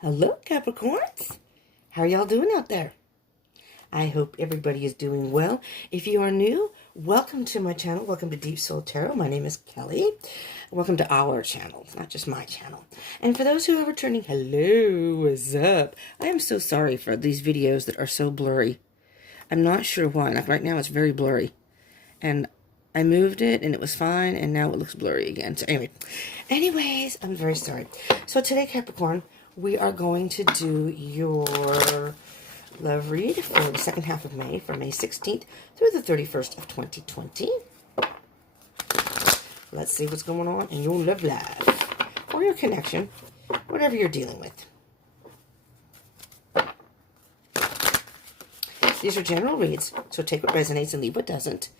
Hello, Capricorns. How are y'all doing out there? I hope everybody is doing well. If you are new, welcome to my channel. Welcome to Deep Soul Tarot. My name is Kelly. Welcome to our channel, not just my channel. And for those who are returning, hello, what's up? I am so sorry for these videos that are so blurry. I'm not sure why. Like right now, it's very blurry. And I moved it and it was fine, and now it looks blurry again. So anyways, I'm very sorry. So today, Capricorn, we are going to do your love read for the second half of May, from May 16th through the 31st of 2020. Let's see what's going on in your love life or your connection, whatever you're dealing with. These are general reads, so take what resonates and leave what doesn't.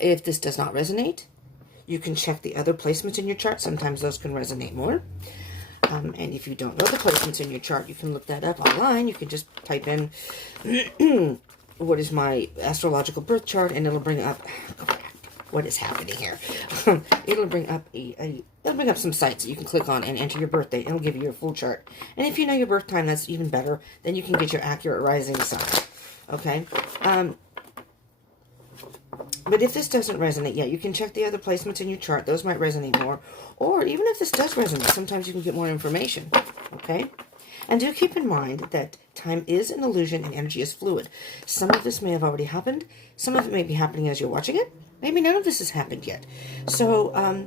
If this does not resonate, you can check the other placements in your chart. Sometimes those can resonate more. And if you don't know the placements in your chart, you can look that up online. You can just type in what is my astrological birth chart, and it'll bring up what is happening here. It'll bring up it'll bring up some sites that you can click on and enter your birth date. It'll give you your full chart. And if you know your birth time, that's even better. Then you can get your accurate rising sign. Okay. But if this doesn't resonate yet, you can check the other placements in your chart. Those might resonate more. Or even if this does resonate, sometimes you can get more information. Okay? And do keep in mind that time is an illusion and energy is fluid. Some of this may have already happened. Some of it may be happening as you're watching it. Maybe none of this has happened yet. So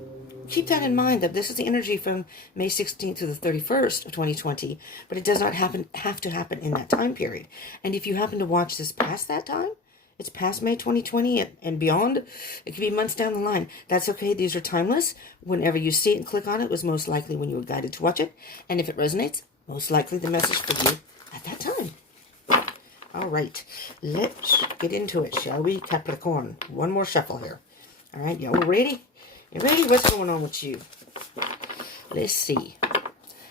keep that in mind, that this is the energy from May 16th to the 31st of 2020. But it does not have to happen in that time period. And if you happen to watch this past that time, it's past May 2020 and beyond. It could be months down the line. That's okay. These are timeless. Whenever you see it and click on it, was most likely when you were guided to watch it. And if it resonates, most likely the message for you at that time. All right. Let's get into it, shall we, Capricorn? One more shuffle here. All right. Y'all ready? You ready? What's going on with you? Let's see.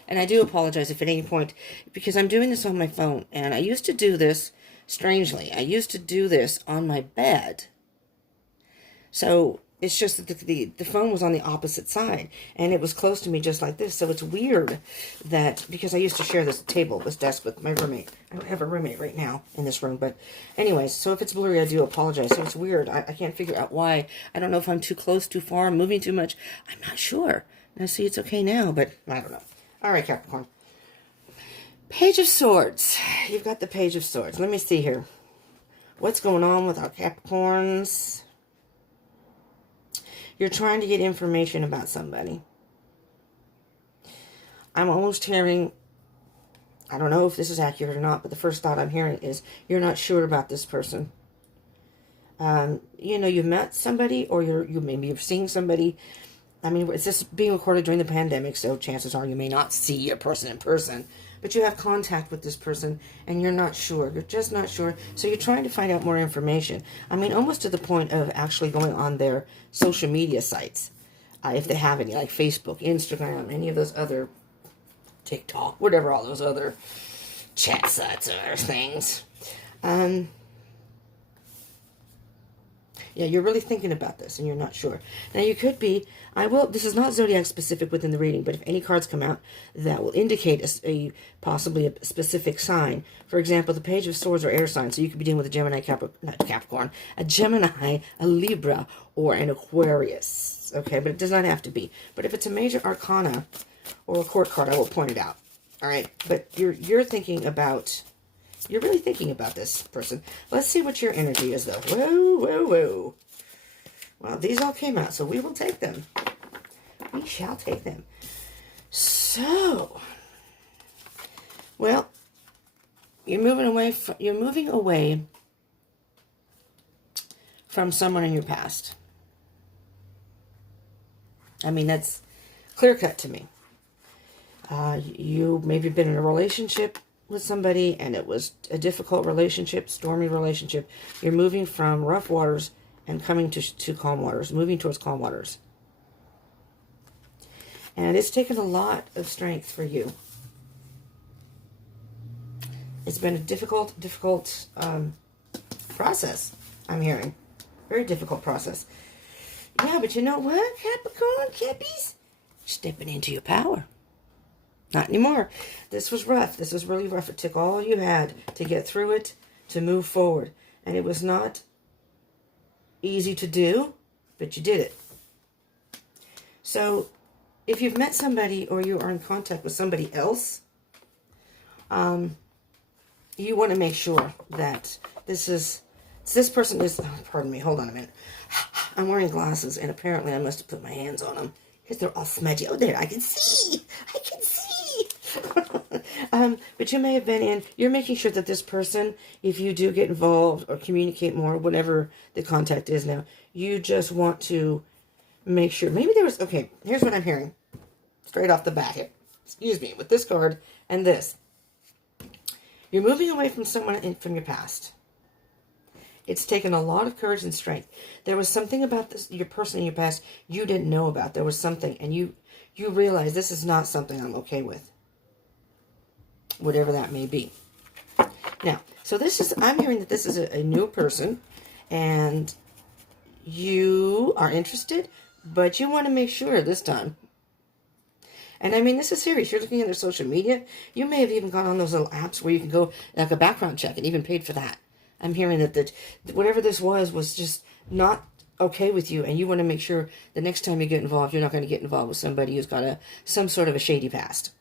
And I do apologize if at any point, because I'm doing this on my phone. And I used to do this. Strangely, I used to do this on my bed. So it's just that the phone was on the opposite side, and it was close to me just like this. So it's weird that, because I used to share this desk with my roommate. I don't have a roommate right now in this room, but anyways, so if it's blurry, I do apologize. So it's weird. I can't figure out why. I don't know if I'm too close, too far, I'm moving too much. I'm not sure. Now see, it's okay now, but I don't know. All right, Capricorn. Page of Swords. You've got the Page of Swords. Let me see here. What's going on with our Capricorns? You're trying to get information about somebody. I'm almost hearing, I don't know if this is accurate or not, but the first thought I'm hearing is you're not sure about this person. You know, you've met somebody, or maybe you're seeing somebody. I mean, it's just being recorded during the pandemic, so chances are you may not see a person in person. But you have contact with this person, and you're not sure. You're just not sure. So you're trying to find out more information. I mean, almost to the point of actually going on their social media sites. If they have any, like Facebook, Instagram, any of those other, TikTok, whatever, all those other chat sites or things. Yeah, you're really thinking about this, and you're not sure. Now, you could be, this is not zodiac specific within the reading, but if any cards come out that will indicate possibly a specific sign. For example, the Page of Swords are air signs, so you could be dealing with a Gemini, not Capricorn, a Gemini, a Libra, or an Aquarius. Okay, but it does not have to be. But if it's a major arcana or a court card, I will point it out. All right, but you're thinking about... You're really thinking about this person. Let's see what your energy is, though. Whoa, whoa, whoa. Well, these all came out, so we will take them. We shall take them. So, well, you're moving away from someone in your past. I mean, that's clear cut to me. You maybe been in a relationship with somebody, and it was a difficult relationship, stormy relationship. You're moving from rough waters and coming to calm waters, moving towards calm waters. And it's taken a lot of strength for you. It's been a difficult process, I'm hearing. Very difficult process. Yeah, but you know what, Capricorn, Cappies? Stepping into your power. Not anymore. This was rough. This was really rough. It took all you had to get through it, to move forward. And it was not easy to do, but you did it. So, if you've met somebody or you are in contact with somebody else, you want to make sure that this person is, oh, pardon me, hold on a minute. I'm wearing glasses, and apparently I must have put my hands on them because they're all smudgy. Oh, there, I can see. I can see. But you may have been you're making sure that this person, if you do get involved or communicate more, whatever the contact is now, you just want to make sure. Maybe there was, okay, here's what I'm hearing. Straight off the bat here. Excuse me, with this card and this. You're moving away from someone from your past. It's taken a lot of courage and strength. There was something about your person in your past you didn't know about. There was something, and you realize this is not something I'm okay with. Whatever that may be. Now, so I'm hearing that this is a new person, and you are interested, but you want to make sure this time. And I mean, this is serious. You're looking at their social media. You may have even gone on those little apps where you can go like a background check and even paid for that. I'm hearing that whatever this was just not okay with you, and you want to make sure the next time you get involved, you're not going to get involved with somebody who's got some sort of a shady past.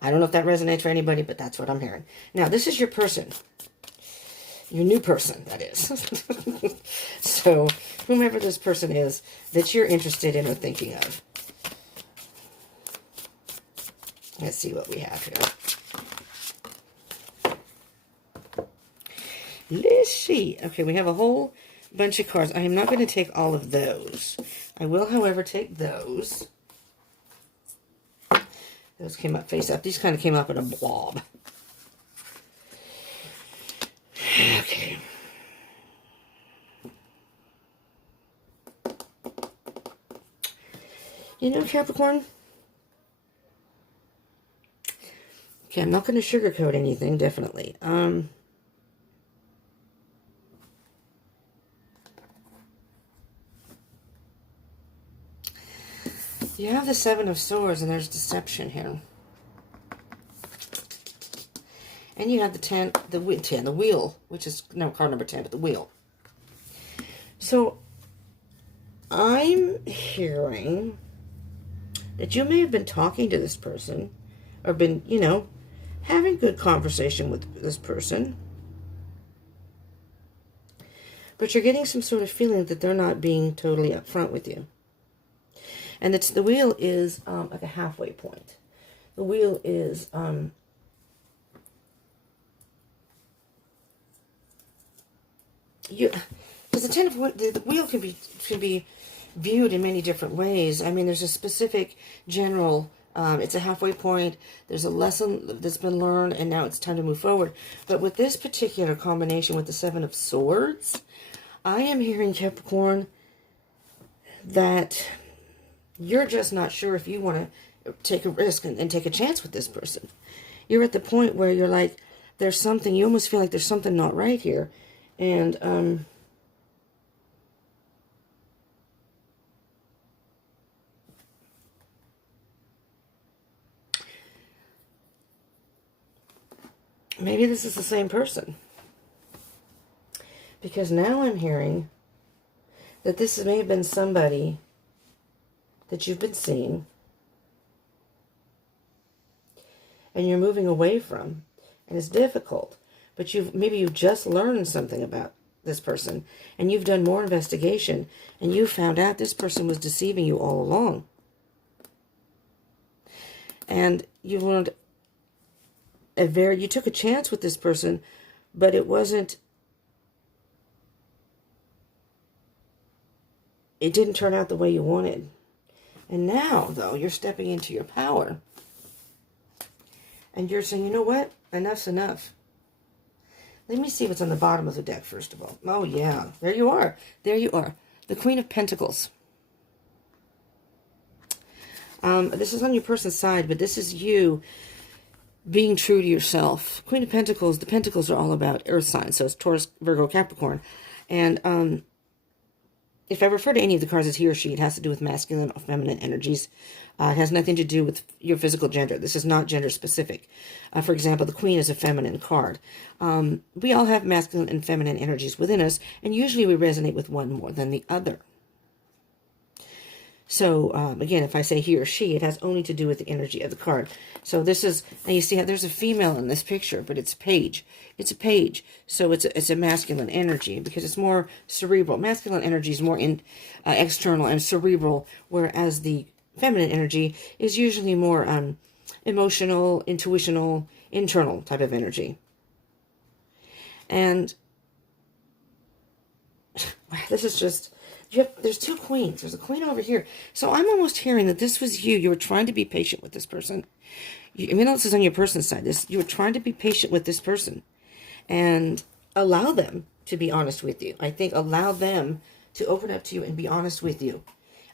I don't know if that resonates for anybody, but that's what I'm hearing. Now, this is your person. Your new person, that is. So, whomever this person is that you're interested in or thinking of. Let's see what we have here. Let's see. Okay, we have a whole bunch of cards. I am not going to take all of those. I will, however, take those. Those came up face up. These kind of came up in a blob. Okay. You know, Capricorn? Okay, I'm not going to sugarcoat anything, definitely. You have the Seven of Swords, and there's deception here. And you have the wheel, which is no card number 10, but the wheel. So, I'm hearing that you may have been talking to this person, or been, having good conversation with this person. But you're getting some sort of feeling that they're not being totally upfront with you. And the wheel is like a halfway point. The wheel is because the wheel can be viewed in many different ways. I mean, there's a specific general. It's a halfway point. There's a lesson that's been learned, and now it's time to move forward. But with this particular combination with the Seven of Swords, I am hearing, Capricorn, that you're just not sure if you want to take a risk and take a chance with this person. You're at the point where you're like, there's something, you almost feel like there's something not right here. And, maybe this is the same person. Because now I'm hearing that this may have been somebody that you've been seeing and you're moving away from, and it's difficult, but maybe you've just learned something about this person, and you've done more investigation, and you found out this person was deceiving you all along, and you learned you took a chance with this person, but it didn't turn out the way you wanted. And now, though, you're stepping into your power. And you're saying, you know what? Enough's enough. Let me see what's on the bottom of the deck, first of all. Oh, yeah. There you are. There you are. The Queen of Pentacles. This is on your person's side, but this is you being true to yourself. Queen of Pentacles, the Pentacles are all about earth signs. So it's Taurus, Virgo, Capricorn. And, if I refer to any of the cards as he or she, it has to do with masculine or feminine energies. It has nothing to do with your physical gender. This is not gender specific. For example, the Queen is a feminine card. We all have masculine and feminine energies within us, and usually we resonate with one more than the other. So, again, if I say he or she, it has only to do with the energy of the card. So this is, and you see how there's a female in this picture, but it's a page. It's a page. So it's a masculine energy because it's more cerebral. Masculine energy is more external and cerebral, whereas the feminine energy is usually more emotional, intuitional, internal type of energy. And this is just... there's two queens. There's a queen over here. So I'm almost hearing that this was you. You were trying to be patient with this person. This is on your person's side. You were trying to be patient with this person and allow them to be honest with you. I think allow them to open up to you and be honest with you.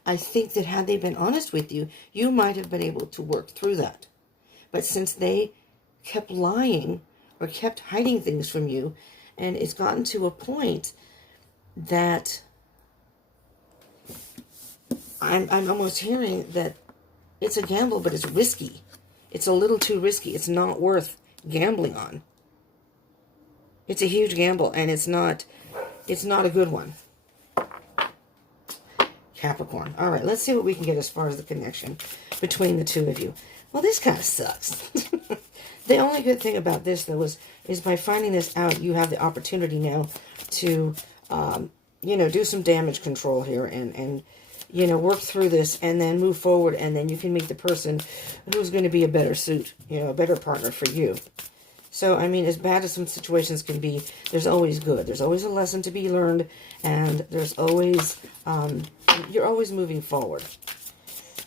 I think that had they been honest with you, you might have been able to work through that. But since they kept lying or kept hiding things from you, and it's gotten to a point that... I'm almost hearing that it's a gamble, but it's risky. It's a little too risky. It's not worth gambling on. It's a huge gamble, and it's not a good one. Capricorn. All right, let's see what we can get as far as the connection between the two of you. Well, this kind of sucks. The only good thing about this, though, is by finding this out, you have the opportunity now to, do some damage control here and work through this and then move forward, and then you can meet the person who's going to be a better suit, a better partner for you. So, I mean, as bad as some situations can be, there's always good. There's always a lesson to be learned, and there's always, you're always moving forward.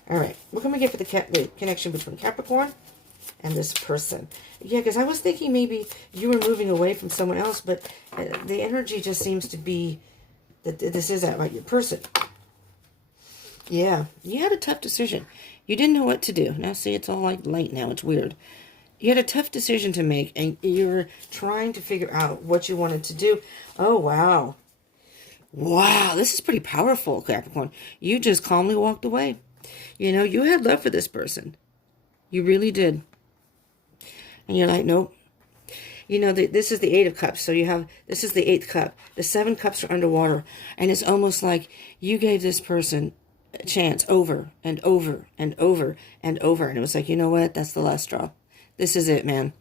All right, what can we get for the connection between Capricorn and this person? Yeah, because I was thinking maybe you were moving away from someone else, but the energy just seems to be that this is about your person. Yeah, you had a tough decision. You didn't know what to do. Now, see, it's all like light now. It's weird. You had a tough decision to make, and you were trying to figure out what you wanted to do. Oh, wow. Wow, this is pretty powerful, Capricorn. You just calmly walked away. You had love for this person. You really did. And you're like, nope. This is the Eight of Cups. So this is the 8th cup. The 7 cups are underwater. And it's almost like you gave this person a chance over and over and over and over. And it was like, you know what? That's the last straw. This is it, man.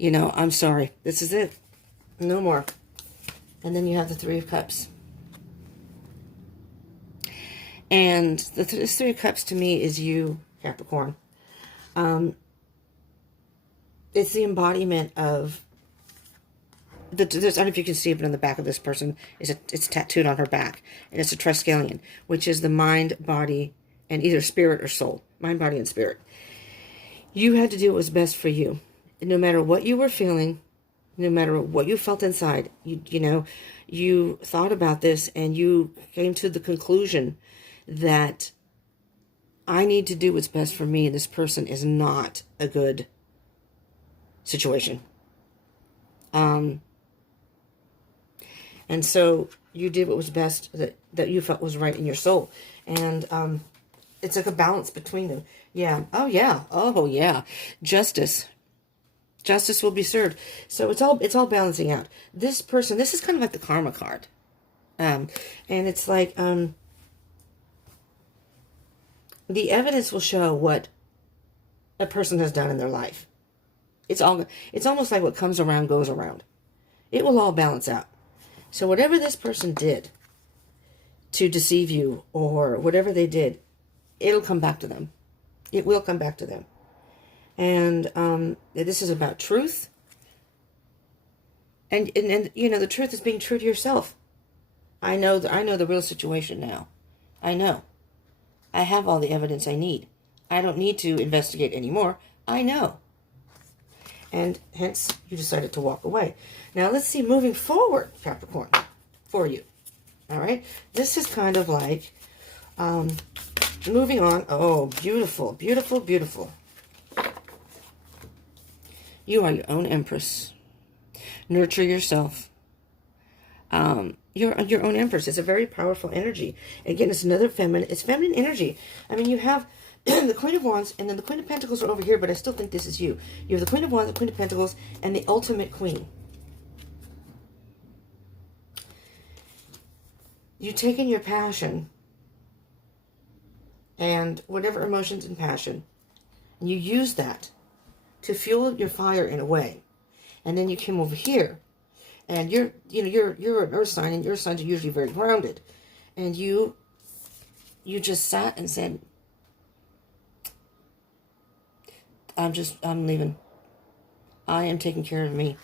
I'm sorry. This is it. No more. And then you have the 3 of Cups. And this 3 of Cups to me is you, Capricorn. It's the embodiment of... I don't know if you can see it, but on the back of this person, it's tattooed on her back. And it's a Triskelion, which is the mind, body, and either spirit or soul. Mind, body, and spirit. You had to do what was best for you. And no matter what you were feeling, no matter what you felt inside, you thought about this and you came to the conclusion that I need to do what's best for me. This person is not a good situation. And so you did what was best that you felt was right in your soul. And it's like a balance between them. Yeah. Oh, yeah. Oh, yeah. Justice will be served. So it's all balancing out. This person, this is kind of like the karma card. And it's like the evidence will show what a person has done in their life. It's almost like what comes around goes around. It will all balance out. So whatever this person did to deceive you or whatever they did, it'll come back to them. It will come back to them. And this is about truth. And the truth is being true to yourself. I know the real situation now. I know. I have all the evidence I need. I don't need to investigate anymore. I know. And hence, you decided to walk away. Now, let's see, moving forward, Capricorn, for you. All right? This is kind of like, moving on. Oh, beautiful, beautiful, beautiful. You are your own empress. Nurture yourself. You're own empress. It's a very powerful energy. Again, it's another feminine energy. I mean, you have the Queen of Wands, and then the Queen of Pentacles are over here, but I still think this is you. You have the Queen of Wands, the Queen of Pentacles, and the Ultimate Queen. You take in your passion and whatever emotions and passion, and you use that to fuel your fire in a way. And then you come over here, and you're an earth sign, and your signs are usually very grounded. And you just sat and said, I'm leaving. I am taking care of me.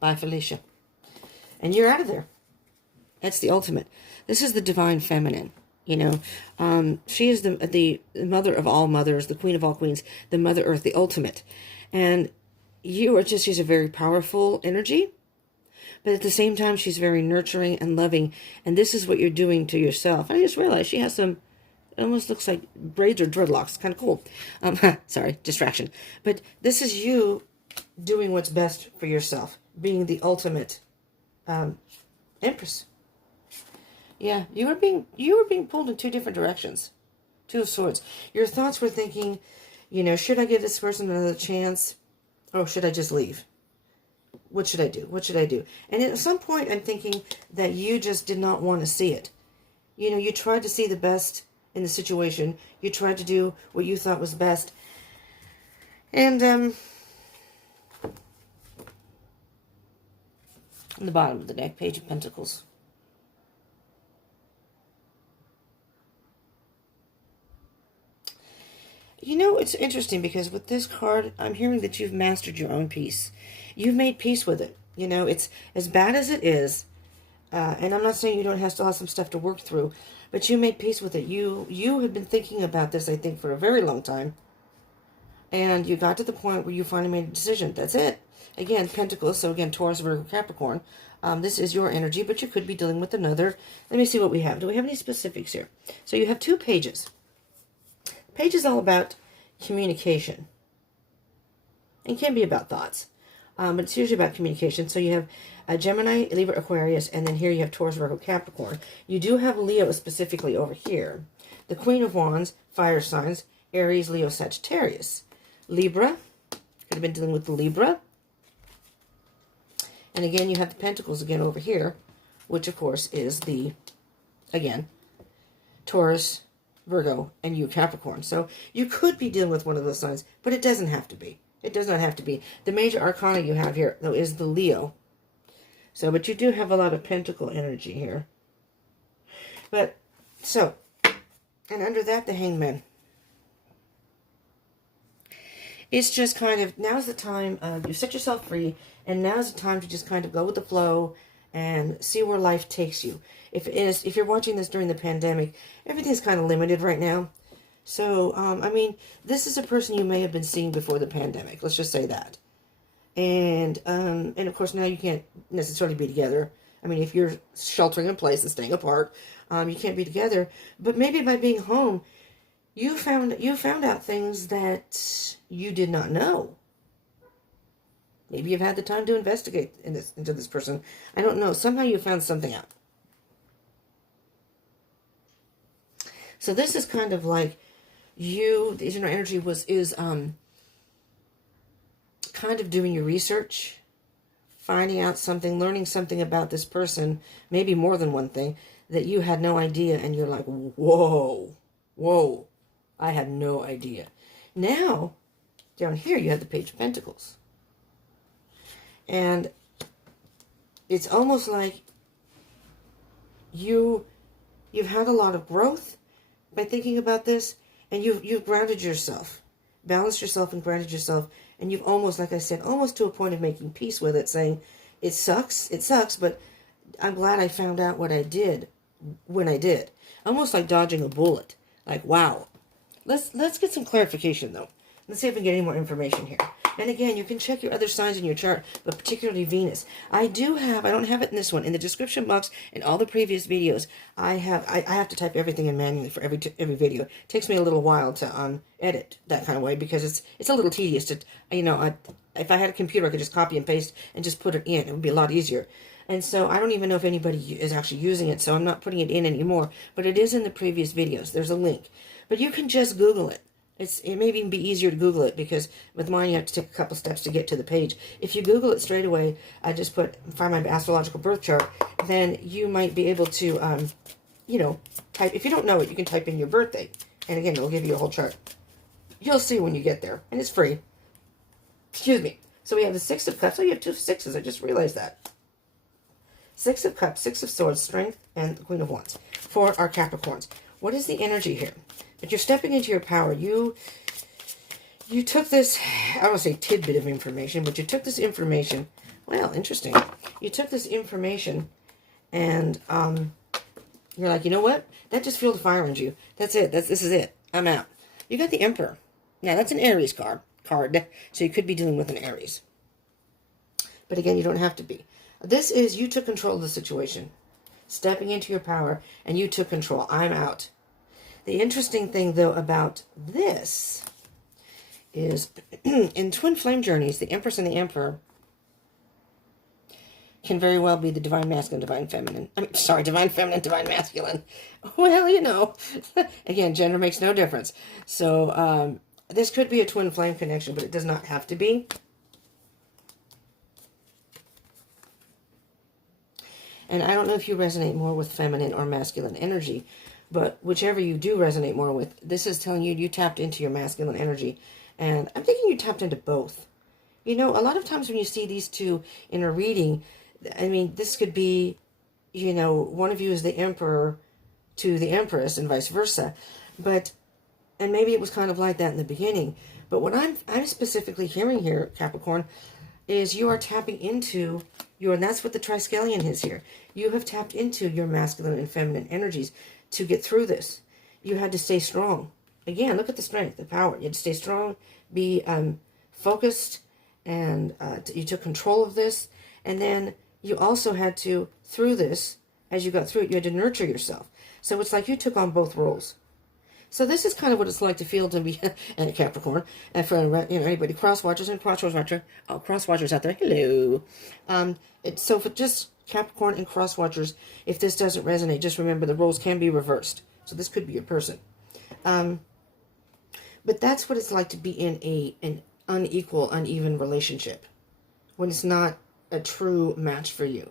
Bye, Felicia. And you're out of there. That's the ultimate. This is the divine feminine. You know, she is the mother of all mothers, the queen of all queens, the Mother Earth, the ultimate. And she's a very powerful energy, but at the same time, she's very nurturing and loving. And this is what you're doing to yourself. I just realized she has some, it almost looks like braids or dreadlocks. Kind of cool. Sorry, distraction. But this is you doing what's best for yourself, being the ultimate Empress. Yeah, you were being pulled in two different directions. Two of Swords. Your thoughts were thinking, you know, should I give this person another chance? Or should I just leave? What should I do? What should I do? And at some point, I'm thinking that you just did not want to see it. You know, you tried to see the best in the situation. You tried to do what you thought was best. And, on the bottom of the deck, Page of Pentacles. You know, it's interesting because with this card, I'm hearing that you've mastered your own peace. You've made peace with it. You know, it's as bad as it is. And I'm not saying you don't still have some stuff to work through, but you made peace with it. You had been thinking about this, I think, for a very long time. And you got to the point where you finally made a decision. That's it. Again, Pentacles. So again, Taurus, Virgo, Capricorn. This is your energy, but you could be dealing with another. Let me see what we have. Do we have any specifics here? So you have two pages. Page is all about communication. It can be about thoughts, but it's usually about communication. So you have Gemini, Libra, Aquarius, and then here you have Taurus, Virgo, Capricorn. You do have Leo specifically over here. The Queen of Wands, fire signs, Aries, Leo, Sagittarius. Libra, could have been dealing with the Libra. And again, you have the Pentacles again over here, which of course is the, again, Taurus, Virgo, and you, Capricorn. So you could be dealing with one of those signs, but it doesn't have to be. It does not have to be. The major arcana you have here, though, is the Leo. So, but you do have a lot of pentacle energy here. But, so, and under that, the Hangman. It's just kind of, now's the time, you set yourself free, and now's the time to just kind of go with the flow and see where life takes you. If you're watching this during the pandemic, everything's kind of limited right now. So, I mean, this is a person you may have been seeing before the pandemic. Let's just say that. And of course, now you can't necessarily be together. I mean, if you're sheltering in place and staying apart, you can't be together. But maybe by being home, you found out things that you did not know. Maybe you've had the time to investigate into this person. I don't know. Somehow you found something out. So this is kind of like the inner energy is kind of doing your research, finding out something, learning something about this person, maybe more than one thing, that you had no idea, and you're like, whoa, I had no idea. Now, down here you have the Page of Pentacles. And it's almost like you've had a lot of growth by thinking about this, and you've grounded yourself, balanced yourself and grounded yourself, and you've almost, like I said, almost to a point of making peace with it, saying, it sucks, but I'm glad I found out what I did when I did. Almost like dodging a bullet. Like, wow. Let's get some clarification, though. Let's see if we can get any more information here. And again, you can check your other signs in your chart, but particularly Venus. I don't have it in this one. In the description box, in all the previous videos, I have to type everything in manually for every video. It takes me a little while to edit that kind of way, because it's a little tedious to, if I had a computer, I could just copy and paste and just put it in. It would be a lot easier. And so I don't even know if anybody is actually using it, so I'm not putting it in anymore. But it is in the previous videos. There's a link. But you can just Google it. It may even be easier to Google it, because with mine you have to take a couple steps to get to the page. If you Google it straight away, I just find my astrological birth chart, then you might be able to, you know, type. If you don't know it, you can type in your birthday. And again, it'll give you a whole chart. You'll see when you get there. And it's free. Excuse me. So we have the Six of Cups. Oh, you have 2 sixes. I just realized that. Six of Cups, Six of Swords, Strength, and the Queen of Wands for our Capricorns. What is the energy here? But you're stepping into your power. You took this, I don't want to say tidbit of information, but you took this information. Well, interesting. You took this information and you're like, you know what? That just fueled a fire in you. That's it. This is it. I'm out. You got the Emperor. Now, that's an Aries card. So you could be dealing with an Aries. But again, you don't have to be. This is you took control of the situation. Stepping into your power, and you took control. I'm out. The interesting thing, though, about this is in twin flame journeys, the Empress and the Emperor can very well be the divine masculine, divine feminine. Divine feminine, divine masculine. Well, you know, again, gender makes no difference. So this could be a twin flame connection, but it does not have to be. And I don't know if you resonate more with feminine or masculine energy, but whichever you do resonate more with, this is telling you tapped into your masculine energy. And I'm thinking you tapped into both. You know, a lot of times when you see these two in a reading, I mean, this could be, you know, one of you is the Emperor to the Empress and vice versa. And maybe it was kind of like that in the beginning. But what I'm specifically hearing here, Capricorn, is you are tapping into and that's what the triskelion is here. You have tapped into your masculine and feminine energies to get through this. You had to stay strong. Again, look at the strength, the power. You had to stay strong, be focused, and you took control of this. And then you also had to, through this, as you got through it, you had to nurture yourself. So it's like you took on both roles. So this is kind of what it's like to feel to be and a Capricorn, and for anybody cross-watchers and cross-watchers out there, hello. So for just Capricorn and cross-watchers, if this doesn't resonate, just remember the roles can be reversed. So this could be your person. But that's what it's like to be in an unequal, uneven relationship, when it's not a true match for you.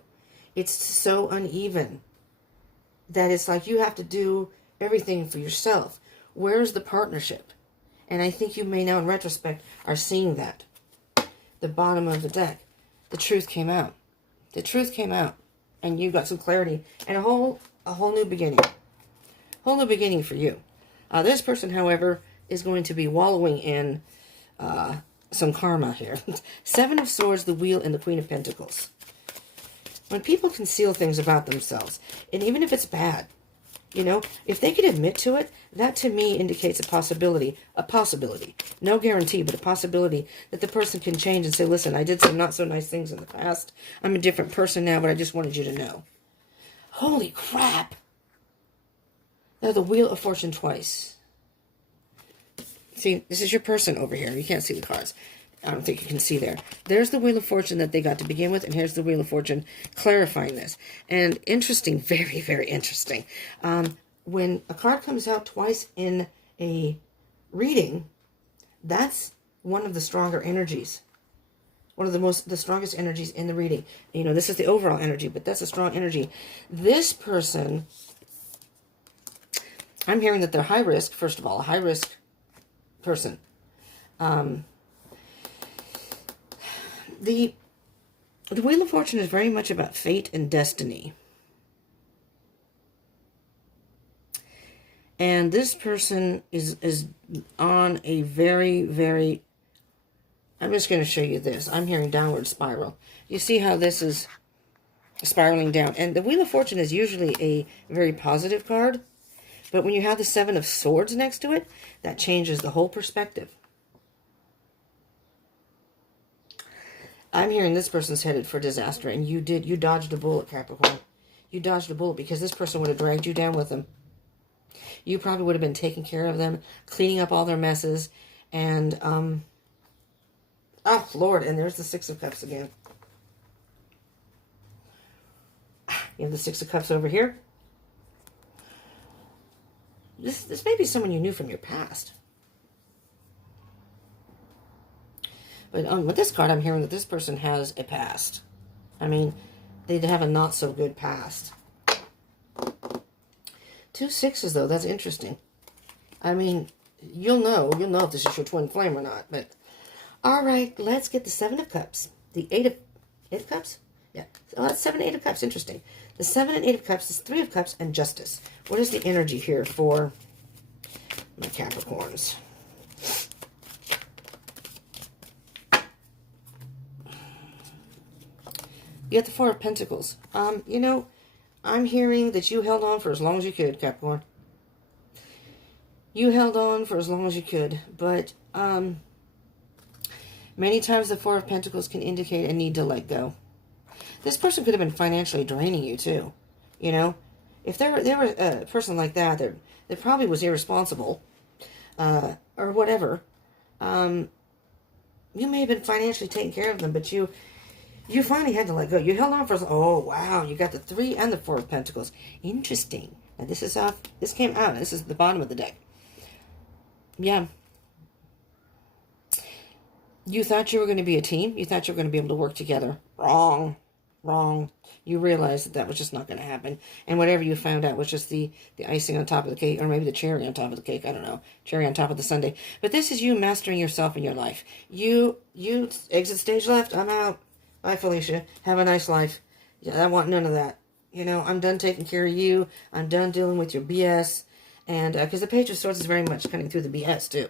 It's so uneven that it's like you have to do everything for yourself. Where's the partnership? And I think you may now, in retrospect, are seeing that. The bottom of the deck. The truth came out. The truth came out. And you got some clarity. And a whole new beginning. Whole new beginning for you. This person, however, is going to be wallowing in some karma here. Seven of Swords, the Wheel, and the Queen of Pentacles. When people conceal things about themselves, and even if it's bad, you know, if they can admit to it, that to me indicates a possibility, no guarantee, but a possibility that the person can change and say, listen, I did some not so nice things in the past. I'm a different person now, but I just wanted you to know. Holy crap. Now the Wheel of Fortune twice. See, this is your person over here. You can't see the cards. I don't think you can see there. There's the Wheel of Fortune that they got to begin with, and here's the Wheel of Fortune clarifying this. And interesting, very, very interesting. When a card comes out twice in a reading, that's one of the stronger energies. One of the strongest energies in the reading. You know, this is the overall energy, but that's a strong energy. This person, I'm hearing that they're high risk, first of all, a high risk person. The Wheel of Fortune is very much about fate and destiny. And this person is on a very, very... I'm just going to show you this. I'm hearing downward spiral. You see how this is spiraling down. And the Wheel of Fortune is usually a very positive card. But when you have the Seven of Swords next to it, that changes the whole perspective. I'm hearing this person's headed for disaster, and you dodged a bullet, Capricorn. You dodged a bullet because this person would have dragged you down with them. You probably would have been taking care of them, cleaning up all their messes, and, oh, Lord, and there's the Six of Cups again. You have the Six of Cups over here. this may be someone you knew from your past. But with this card, I'm hearing that this person has a past. I mean, they have a not so good past. 2 6s though, that's interesting. I mean, you'll know if this is your twin flame or not. But all right, let's get the 7 of Cups, the 8 of Cups. Yeah, so that's 7 8 of Cups. Interesting. The 7 and 8 of Cups is 3 of Cups and Justice. What is the energy here for my Capricorns? You got the 4 of Pentacles. You know, I'm hearing that you held on for as long as you could, Capricorn. You held on for as long as you could, but many times the 4 of Pentacles can indicate a need to let go. This person could have been financially draining you too. You know, if there were a person like that, that probably was irresponsible, or whatever. You may have been financially taking care of them, but you finally had to let go. You held on for... Oh, wow. You got the 3 and the 4 of Pentacles. Interesting. And this is off... This came out. This is the bottom of the deck. Yeah. You thought you were going to be a team. You thought you were going to be able to work together. Wrong. Wrong. You realized that was just not going to happen. And whatever you found out was just the icing on top of the cake. Or maybe the cherry on top of the cake. I don't know. Cherry on top of the sundae. But this is you mastering yourself in your life. You exit stage left. I'm out. Bye, Felicia. Have a nice life. Yeah, I want none of that. You know, I'm done taking care of you. I'm done dealing with your BS. And, because the Page of Swords is very much cutting through the BS, too.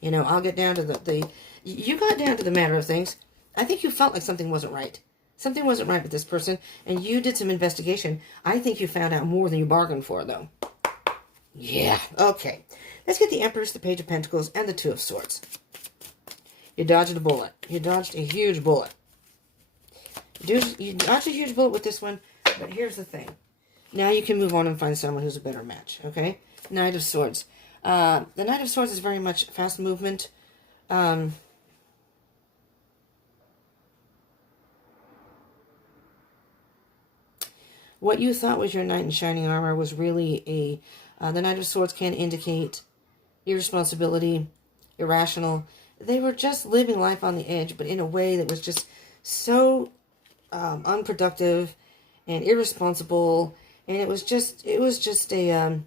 You know, I'll get down to you got down to the matter of things. I think you felt like something wasn't right. Something wasn't right with this person, and you did some investigation. I think you found out more than you bargained for, though. Yeah, okay. Let's get the Empress, the Page of Pentacles, and the 2 of Swords. You dodged a bullet. You dodged a huge bullet. You dodged a huge bullet with this one, but here's the thing. Now you can move on and find someone who's a better match, okay? Knight of Swords. The Knight of Swords is very much fast movement. What you thought was your knight in shining armor was really the Knight of Swords can indicate irresponsibility, irrational. They were just living life on the edge, but in a way that was just so unproductive and irresponsible, and it was just a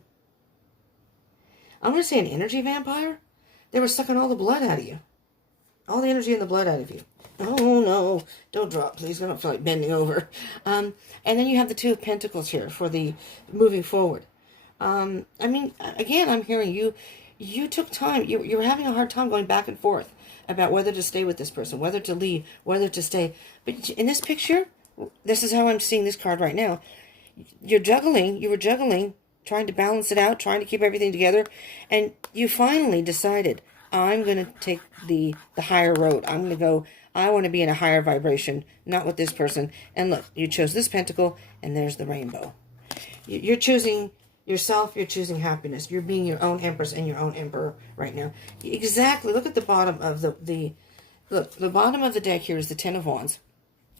I'm going to say an energy vampire. They were sucking all the blood out of you, all the energy and the blood out of you. Oh no, don't drop, please. I don't feel like bending over. And then you have the 2 of Pentacles here for the moving forward. I mean, again, I'm hearing you took time. You were having a hard time going back and forth about whether to stay with this person, whether to leave, whether to stay. But in this picture, this is how I'm seeing this card right now. You were juggling, trying to balance it out, trying to keep everything together, and you finally decided, I'm going to take the higher road. I'm going to go, I want to be in a higher vibration, not with this person. And look, you chose this pentacle, and there's the rainbow. You're choosing yourself, you're choosing happiness. You're being your own empress and your own emperor right now. Exactly. Look at the bottom of the bottom of the deck here is the 10 of Wands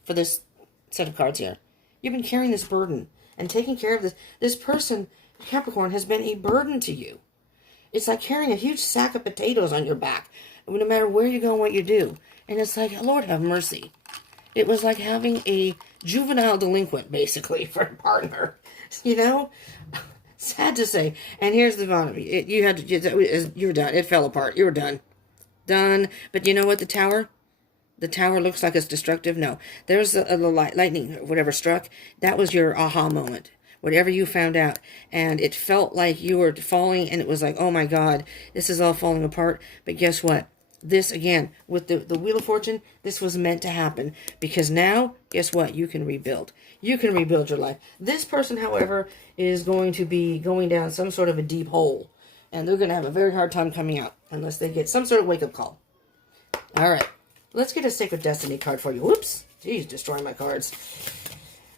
for this set of cards here. You've been carrying this burden and taking care of this. This person, Capricorn, has been a burden to you. It's like carrying a huge sack of potatoes on your back, no matter where you go and what you do. And it's like, Lord have mercy. It was like having a juvenile delinquent, basically, for a partner. You know? Sad to say. And here's the bottom. You're done. It fell apart. You were done. Done. But you know what? The tower? The tower looks like it's destructive. No. There's a lightning, whatever struck. That was your aha moment. Whatever you found out. And it felt like you were falling, and it was like, oh my God, this is all falling apart. But guess what? This, again, with the Wheel of Fortune, this was meant to happen. Because now, guess what? You can rebuild. You can rebuild your life. This person, however, is going to be going down some sort of a deep hole. And they're going to have a very hard time coming out unless they get some sort of wake-up call. All right. Let's get a Sacred Destiny card for you. Whoops. Jeez, destroying my cards.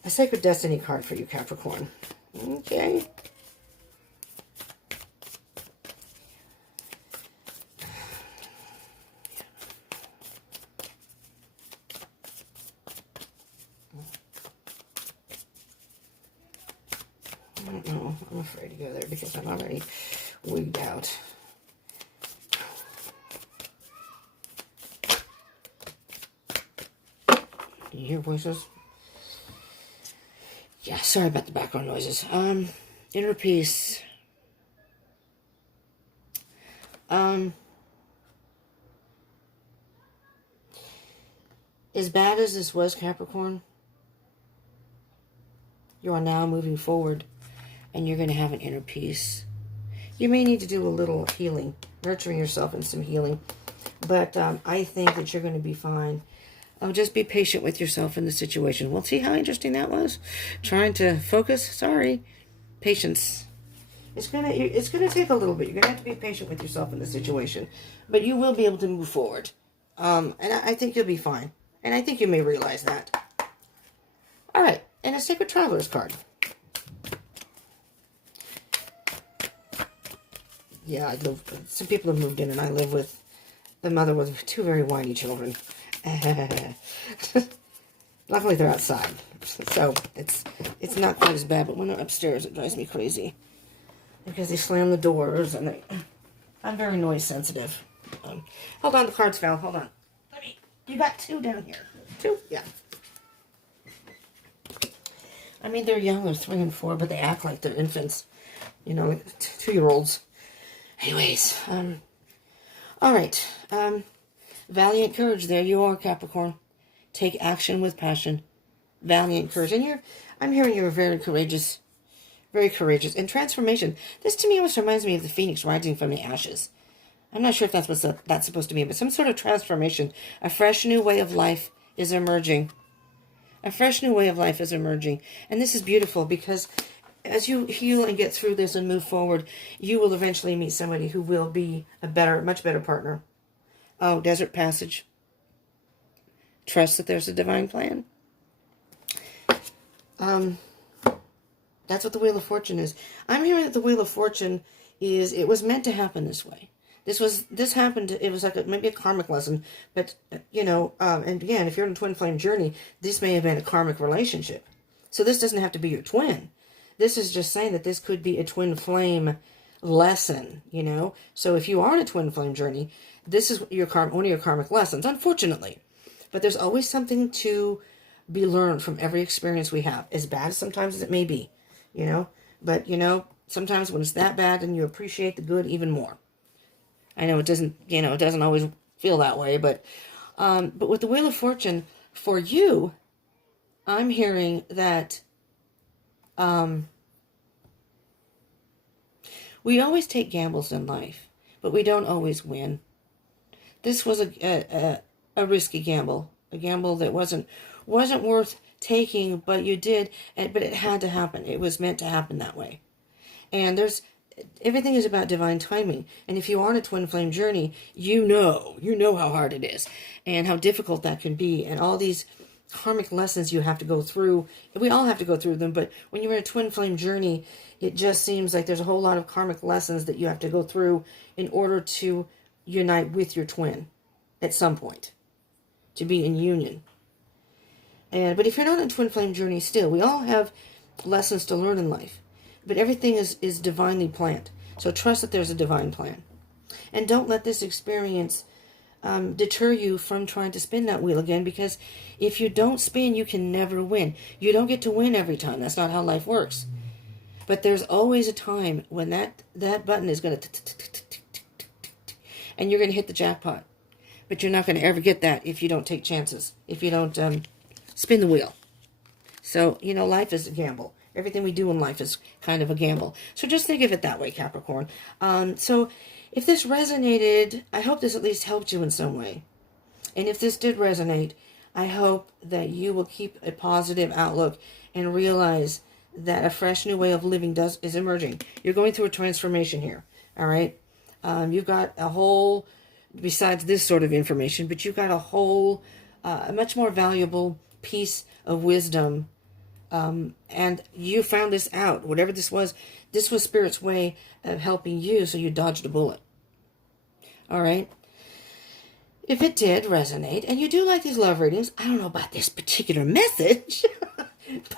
A Sacred Destiny card for you, Capricorn. Okay. I don't know. I'm afraid to go there because I'm already wigged out. Can you hear voices? Yeah, sorry about the background noises. Inner peace. As bad as this was, Capricorn, you are now moving forward and you're going to have an inner peace. You may need to do a little healing, nurturing yourself and some healing, but I think that you're going to be fine. Just be patient with yourself in the situation. Well, see how interesting that was? Trying to focus? Sorry. Patience. It's gonna take a little bit. You're going to have to be patient with yourself in the situation, but you will be able to move forward. And I think you'll be fine. And I think you may realize that. All right. And a Sacred Traveler's card. Yeah, some people have moved in, and I live with the mother with 2 very whiny children. Luckily, they're outside, so it's not quite as bad. But when they're upstairs, it drives me crazy because they slam the doors, and I'm very noise sensitive. Hold on, the cards fell. Hold on. You got 2 down here. 2? Yeah. I mean, they're young. They're 3 and 4, but they act like they're infants. You know, like 2-year-olds. Anyways, all right. Valiant courage. There you are, Capricorn. Take action with passion. Valiant courage. And I'm hearing you're very courageous. Very courageous. And transformation. This to me almost reminds me of the phoenix rising from the ashes. I'm not sure if that's what that's supposed to mean, but some sort of transformation. A fresh new way of life is emerging. A fresh new way of life is emerging. And this is beautiful because as you heal and get through this and move forward, you will eventually meet somebody who will be a much better partner. Oh, desert passage. Trust that there's a divine plan. That's what the Wheel of Fortune is. I'm hearing that the Wheel of Fortune it was meant to happen this way. This happened, it was like maybe a karmic lesson, but, and again, if you're in a twin flame journey, this may have been a karmic relationship. So this doesn't have to be your twin. This is just saying that this could be a twin flame lesson, So if you are in a twin flame journey, this is one of your karmic lessons, unfortunately. But there's always something to be learned from every experience we have, as bad sometimes as it may be, But, sometimes when it's that bad, then you appreciate the good even more. I know it doesn't always feel that way, but with the Wheel of Fortune, for you, I'm hearing that we always take gambles in life, but we don't always win. This was a risky gamble, a gamble that wasn't worth taking, but you did, but it had to happen. It was meant to happen that way. And everything is about divine timing. And if you are on a twin flame journey, you know how hard it is and how difficult that can be. And all these karmic lessons you have to go through. We all have to go through them. But when you're in a twin flame journey, it just seems like there's a whole lot of karmic lessons that you have to go through in order to unite with your twin at some point, to be in union. But if you're not in a twin flame journey still, we all have lessons to learn in life. But everything is divinely planned. So trust that there's a divine plan. And don't let this experience deter you from trying to spin that wheel again, because if you don't spin, you can never win. You don't get to win every time. That's not how life works. But there's always a time when that button is going to and you're going to hit the jackpot. But you're not going to ever get that if you don't take chances, if you don't spin the wheel. So, life is a gamble. Everything we do in life is kind of a gamble. So just think of it that way, Capricorn. So if this resonated, I hope this at least helped you in some way. And if this did resonate, I hope that you will keep a positive outlook and realize that a fresh new way of living is emerging. You're going through a transformation here, all right? You've got a whole, besides this sort of information, but you've got a whole, a much more valuable piece of wisdom. And you found this out. Whatever this was Spirit's way of helping you, so you dodged a bullet. All right? If it did resonate, and you do like these love readings, I don't know about this particular message,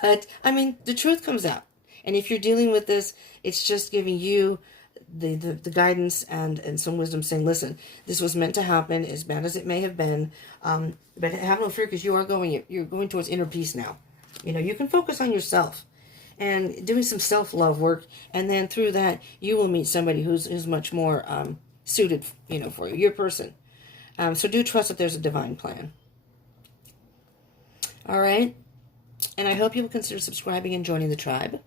but, the truth comes out. And if you're dealing with this, it's just giving you the guidance and some wisdom saying, listen, this was meant to happen, as bad as it may have been. But have no fear, because you're going towards inner peace now. You know, you can focus on yourself and doing some self-love work, and then through that you will meet somebody who's much more suited, you know, for you, your person. So do trust that there's a divine plan. All right, and I hope you will consider subscribing and joining the tribe,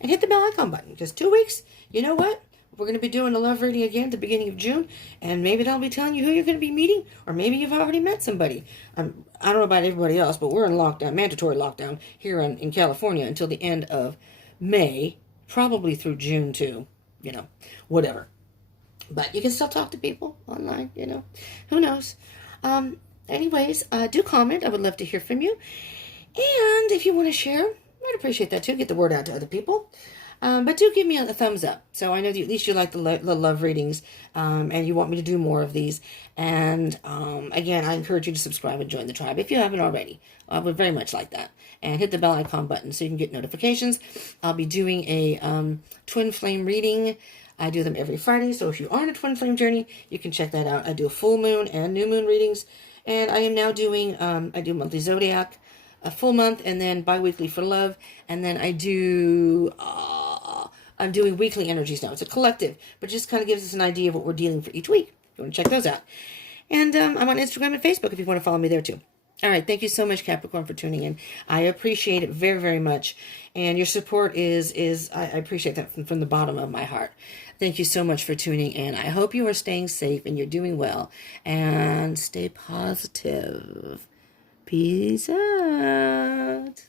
and hit the bell icon button, because 2 weeks, you know what, we're going to be doing a love reading again at the beginning of June, and maybe that'll be telling you who you're going to be meeting, or maybe you've already met somebody. I don't know about everybody else, but we're in lockdown, mandatory lockdown here in California until the end of May, probably through June too, you know, whatever. But you can still talk to people online, you know, who knows. Anyways, do comment. I would love to hear from you. And if you want to share, I'd appreciate that too. Get the word out to other people. But do give me a thumbs up, so I know that at least you like the love readings, and you want me to do more of these. And again, I encourage you to subscribe and join the tribe if you haven't already. I would very much like that. And hit the bell icon button so you can get notifications. I'll be doing a twin flame reading. I do them every Friday, so if you are on a twin flame journey, you can check that out. I do a full moon and new moon readings, and I am now doing, I do monthly zodiac, a full month, and then bi-weekly for love, and then I do, I'm doing weekly energies now. It's a collective, but it just kind of gives us an idea of what we're dealing for each week. If you want to check those out. And I'm on Instagram and Facebook if you want to follow me there too. All right, thank you so much, Capricorn, for tuning in. I appreciate it very, very much. And your support I appreciate that from the bottom of my heart. Thank you so much for tuning in. I hope you are staying safe and you're doing well. And stay positive. Peace out.